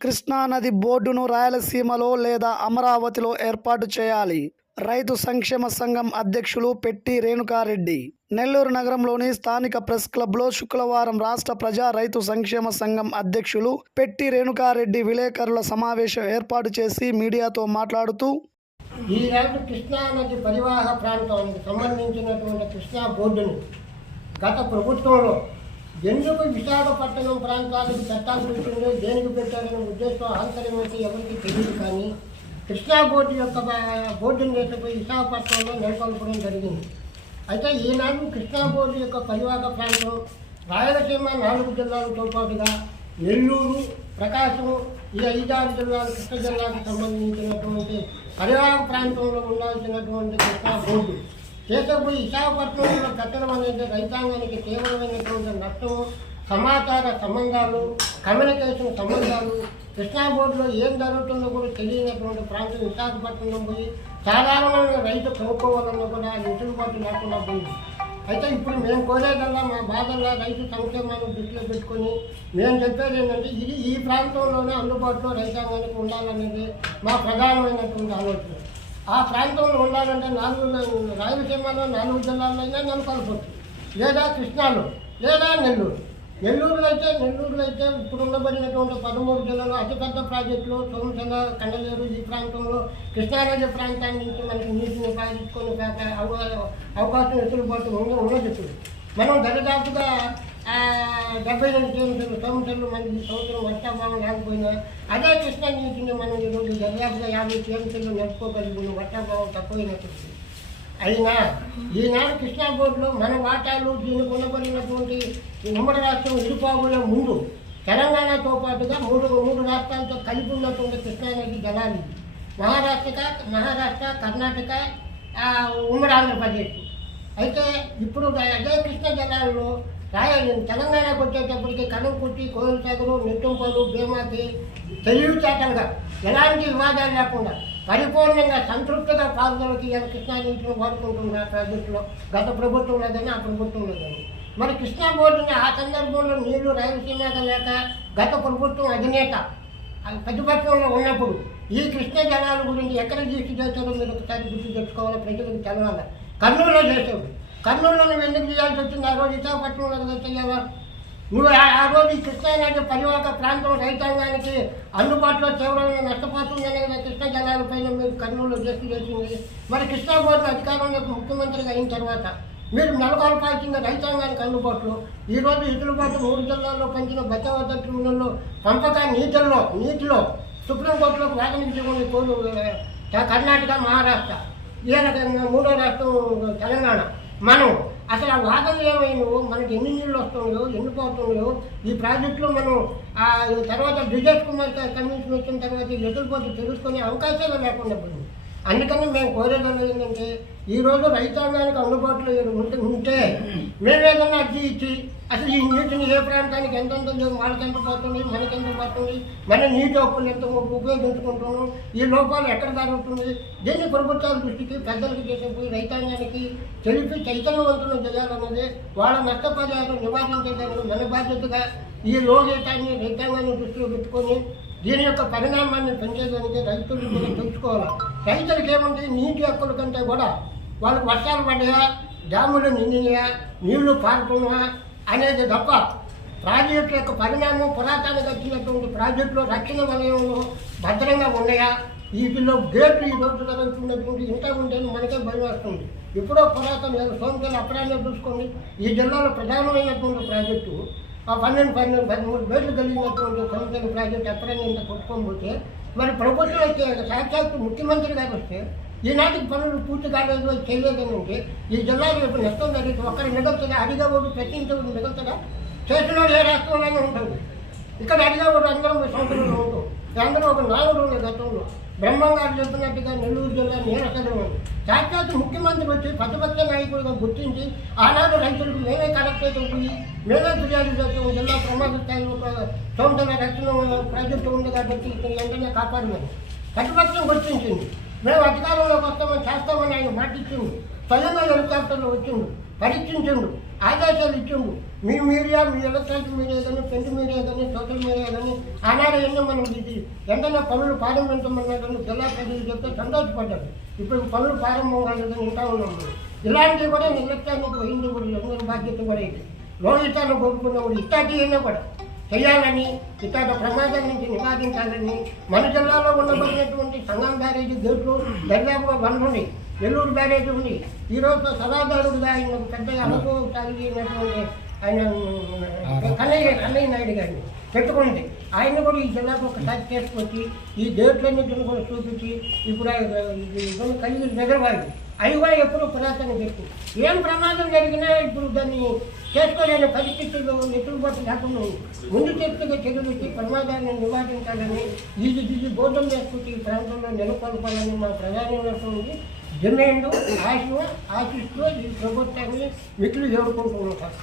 కృష్ణానది బోర్డును రాయలసీమలో లేదా అమరావతిలో ఏర్పాటు చేయాలి. రైతు సంక్షేమ సంఘం అధ్యక్షులు పెట్టి రేణుకారెడ్డి. నెల్లూరు నగరంలోని స్థానిక ప్రెస్ క్లబ్లో శుక్రవారం రాష్ట్ర ప్రజా రైతు సంక్షేమ సంఘం అధ్యక్షులు పెట్టి రేణుకారెడ్డి విలేకరుల సమావేశం ఏర్పాటు చేసి మీడియాతో మాట్లాడుతూ ఈనాడు కృష్ణా నది పరివాహ ప్రాంతానికి సంబంధించినటువంటి కృష్ణా బోర్డును గత ప్రభుత్వంలో ఎందుకు విశాఖపట్నం ప్రాంతాలకు చట్టాలు పెట్టిందో దేనికి పెట్టారనే ఉద్దేశం ఆంతర్యమైతే ఎవరికి తెలియదు కానీ కృష్ణా బోర్డు యొక్క బోర్డును బోర్డుని విశాఖపట్నంలో నెలకొల్పడం జరిగింది. అయితే ఈనాడు కృష్ణా బోర్డు యొక్క పరివాహక ప్రాంతం రాయలసీమ నాలుగు జిల్లాలతో పాటుగా నెల్లూరు ప్రకాశం ఈ ఐదారు జిల్లాలు కృష్ణ జిల్లాకు సంబంధించినటువంటి పరివాహక ప్రాంతంలో ఉండాల్సినటువంటి కృష్ణా బోర్డు. చేసపోయి విశాఖపట్నంలో కట్టడం అనేది రైతాంగానికి తీవ్రమైనటువంటి నష్టము సమాచార సంబంధాలు కమ్యూనికేషన్ సంబంధాలు కృష్ణా బోర్డులో ఏం జరుగుతుందో కూడా తెలియనటువంటి ప్రాంతం విశాఖపట్నంలో పోయి సాధారణమైన రైతు కోరుకోవాలన్నా కూడా వెసులుబాటు లేకుండా పోయింది. అయితే ఇప్పుడు మేము కోరేదల్లా మా బాధల్లా రైతు సంక్షేమాన్ని దృష్టిలో పెట్టుకొని మేము చెప్పేది ఏంటంటే ఇది ఈ ప్రాంతంలోనే అందుబాటులో రైతాంగానికి ఉండాలనేది మా ప్రధానమైనటువంటి ఆలోచన. ఆ ప్రాంతంలో ఉండాలంటే నాలుగు రాయలసీమలో నాలుగు జిల్లాల్లో అయినా నెలకొల్పొచ్చు లేదా కృష్ణాలో లేదా నెల్లూరు. నెల్లూరులో అయితే నెల్లూరులో అయితే ఇప్పుడు ఉండబడినటువంటి పదమూడు జిల్లాలో అతిపెద్ద ప్రాజెక్టులు సోమశల కండలేరు ఈ ప్రాంతంలో కృష్ణానది ప్రాంతాన్ని నుంచి మనకి నీటిని పాలించుకొని కాక అవ- అవకాశం వెసులుబాటు ఉన్న ఉన్నది ఇప్పుడు. మనం దరిదాపుగా డెబ్బై రెండు కిలోమీటర్లు సోమశలు మనకి ఈ సంవత్సరం వర్షాభావం లేకపోయినా అదే కృష్ణా నీటిని మనం ఈరోజు దర్యాప్తుగా యాభై కిలోమీటర్లు నడుపుకోగలిగిన వర్షాభావం తక్కువైనప్పుడు అయినా ఈనాడు కృష్ణా బోర్డులో మన వాటాలు దీన్ని కొనబడినటువంటి ఉమ్మడి రాష్ట్రం ఇరుపాగుల ముందు తెలంగాణతో పాటుగా మూడు మూడు రాష్ట్రాలతో కలిపి ఉన్నటువంటి కృష్ణానది జలాలు మహారాష్ట్ర మహారాష్ట్ర కర్ణాటక ఉమ్మడి ఆంధ్రప్రదేశ్. అయితే ఇప్పుడు అదే కృష్ణ జలాల్లో తెలంగాణకు వచ్చేటప్పటికి కనుకొట్టి కోయిల సాగరు నెట్టుంపలు భీమాకి తెలివితేటలుగా ఎలాంటి వివాదాలు లేకుండా పరిపూర్ణంగా సంతృప్తిగా పాల్గొనకి ఇలా కృష్ణా నీటిని వాడుకుంటున్నారు ప్రాజెక్టులో గత ప్రభుత్వం లేదని ఆ ప్రభుత్వం లేదని. మరి కృష్ణా బోర్డుని ఆ సందర్భంలో నీళ్ళు రాయలసీమగా లేక గత ప్రభుత్వం అధినేత ప్రతిపక్షంలో ఉన్నప్పుడు ఈ కృష్ణ జలాల గురించి ఎక్కడ దృష్టి చేశారో మీరు ఒకసారి గుర్తు తెచ్చుకోవాలి ప్రజలకు తెలవాలి? కర్నూలులో చేసేవాడు కర్నూలులో నువ్వు ఎందుకు చేయాల్సి వచ్చింది? ఆ రోజు విశాఖపట్నంలో కదా చేయాలా నువ్వు ఆ- రోజు కృష్ణానది పరివాహక ప్రాంతం రైతాంగానికి అందుబాటులో తీవ్రమైన నష్టపోతుందని కదా కృష్ణ జలాలపైన మీరు కర్నూలులో దృష్టి చేసింది మరి కృష్ణా బోర్డు అధికారంలోకి ముఖ్యమంత్రిగా అయిన తర్వాత మీరు నెలకొల్పాల్సిన రైతాంగానికి అందుబాటులో ఈరోజు ఇతరులపాటు మూడు జిల్లాల్లో పంచిన బచావత ట్రిబ్యునల్లో పంపక నీటిల్లో నీటిలో సుప్రీంకోర్టులోకి వాదన కోరు కర్ణాటక మహారాష్ట్ర ఈయన మూడో రాష్ట్రం తెలంగాణ. మనం అసలు ఆ వాదనలు ఏమైనాయో మనకి ఎన్ని నీళ్ళు వస్తున్నాయో ఎన్ని పోతున్నాయో ఈ ప్రాజెక్టులో మనం తర్వాత బ్రిజేష్ కుమార్ కమిషన్ వచ్చిన తర్వాత ఎదురుపోతే తెలుసుకునే అవకాశాలు లేకుండా పోయింది. అందుకని మేము కోరేది ఏంటంటే ఈ రోజు రైతాంగానికి అందుబాటులో ఉంటే ఉంటే మేము అర్జీ ఇచ్చి అసలు ఈ నీటిని ఏ ప్రాంతానికి ఎంతెంత వాళ్ళకి ఎంత పోతుంది మనకి ఎంత పోతుంది మన నీటి హక్కులు ఎంత ఉపయోగించుకుంటున్నాం ఈ లోపాలు ఎక్కడ జరుగుతుంది దీన్ని ప్రభుత్వాల దృష్టికి పెద్దలకు చేసేపోయి రైతాంగానికి తెలిపి చైతన్యవంతులు చేయాలన్నది వాళ్ళ నష్టపరిహారం నివారించేదాన్ని మన బాధ్యతగా ఈ లోకేతాన్ని రైతాంగాన్ని దృష్టిలో పెట్టుకొని దీని యొక్క పరిణామాన్ని పెంచేదానికి రైతులు కూడా పెంచుకోవాలి? రైతులకు ఏముంది? నీటి హక్కుల కంటే కూడా వాళ్ళకి వర్షాలు పడ్డాయా? డ్యాములు నిండినయా? నీళ్ళు పారుతున్నాయా? అనేది తప్ప ప్రాజెక్టు యొక్క పరిణామం పురాతనగా వచ్చినటువంటి ప్రాజెక్టులో రక్షణ వలయంలో భద్రంగా ఉన్నాయా? వీటిలో గేట్లు ఈ రోజు జరుగుతున్నటువంటి ఇంకా ఉంటేనే మనకే భయం వస్తుంది. ఎప్పుడో పురాతన సోమకలు అప్పుడైనా చూసుకోండి ఈ జిల్లాలో ప్రధానమైనటువంటి ప్రాజెక్టు ఆ పన్నెండు పన్నెండు పదమూడు వేలు కలిగినటువంటి సోమకల ప్రాజెక్టు ఎప్పుడైనా ఇంత కొట్టుకోకపోతే మరి ప్రభుత్వం అయితే సాక్షాత్తు ముఖ్యమంత్రి గారు వస్తే ఈనాటికి పనులు పూర్తి కాలేదు చేయలేదని ఉంటే ఈ జిల్లాలో ఇప్పుడు నష్టం జరిగితే ఒక్కరు మిగులుతుందా అడిగా ఒకటి ప్రశ్నించడం మిగులుతుందా చేసినోడు ఏ రాష్ట్రంలోనే ఉంటుంది ఇక్కడ అడిగా ఒకటి అందరం సంవత్సరంలో ఉంటాం. అందరూ ఒక నాలుగు గతంలో. బ్రహ్మం గారు చెప్పినట్టుగా నెల్లూరు జిల్లా నీరసంగా ఉంది సాక్షాత్ ముఖ్యమంత్రి వచ్చి ప్రతిపక్ష నాయకుడిగా గుర్తించి ఆనాడు రైతులకు మేమే కలెక్టరేట్ పోయి మేమే ఫిర్యాదు చేస్తాం జిల్లా ప్రమాద స్థాయిలో సౌందర్య రక్షణ ప్రాజెక్టు ఉంది కాబట్టి ఇతను వెంటనే కాపాడమని ప్రతిపక్షం గుర్తించింది. మేము అధికారంలోకి వస్తామని చేస్తామని ఆయన మాటిచ్చిండు. స్వయంగా హెలికాప్టర్లు వచ్చిండు. పరీక్షించిండు. ఆదేశాలు ఇచ్చిండు. మీ మీడియా మీ ఎలక్ట్రానిక్ మీడియా కానీ ప్రింట్ మీడియా కానీ సోషల్ మీడియా కానీ ఆనాడు ఎన్నో మనం ఇది ఎంతైనా పనులు ప్రారంభించమన్నాడని జిల్లా ప్రజలు చెప్తే సంతోషపడ్డారు. ఇప్పుడు పనులు ప్రారంభం కాలేదని ఇంకా ఉన్నాం ఇలాంటివి కూడా నిర్లక్ష్యానికి వహించి కూడా అందరి బాధ్యత కూడా ఇది. లోహితాన్ని కోరుకున్న కూడా ఇట్లాంటివన్నీ కూడా చేయాలని ఇతర ప్రమాదం నుంచి నివారించాలని మన జిల్లాలో ఉండబడినటువంటి సంఘం బ్యారేజీ గేట్లు దర్యాపుగా బంద్ ఉంది నెల్లూరు బ్యారేజీ ఉంది. ఈరోజు సదాదారుడుగా ఆయన ఒక పెద్ద అనుభవశాలినటువంటి ఆయన కన్నయ్య కన్నయ్య నాయుడు గారిని పెట్టుకుంది ఆయన కూడా ఈ జిల్లాకు ఒకసారి చేసుకొచ్చి ఈ గేట్లన్నింటిని కూడా చూపించి ఇప్పుడు ఇవన్నీ కలిగి నిద్రపోయింది అవి కూడా ఎప్పుడు పురాతన వ్యక్తి. ఏం ప్రమాదం జరిగినా ఇప్పుడు దాన్ని చేసుకోలేని పరిస్థితుల్లో ఎదురుబాటు లేకుండా ఉంది. ముందు చెట్టుగా చెగులుచ్చి ప్రమాదాన్ని నివారించాలని ఇది ఇది బోధం చేసుకుంటే ఈ ప్రాంతంలో నెలకొల్పాలని మా ప్రధానమైనటువంటి డిమాండ్ ఆశ ఆశిస్తూ ఈ ప్రభుత్వాన్ని మిట్లు చేరుకుంటూ ఉంటారు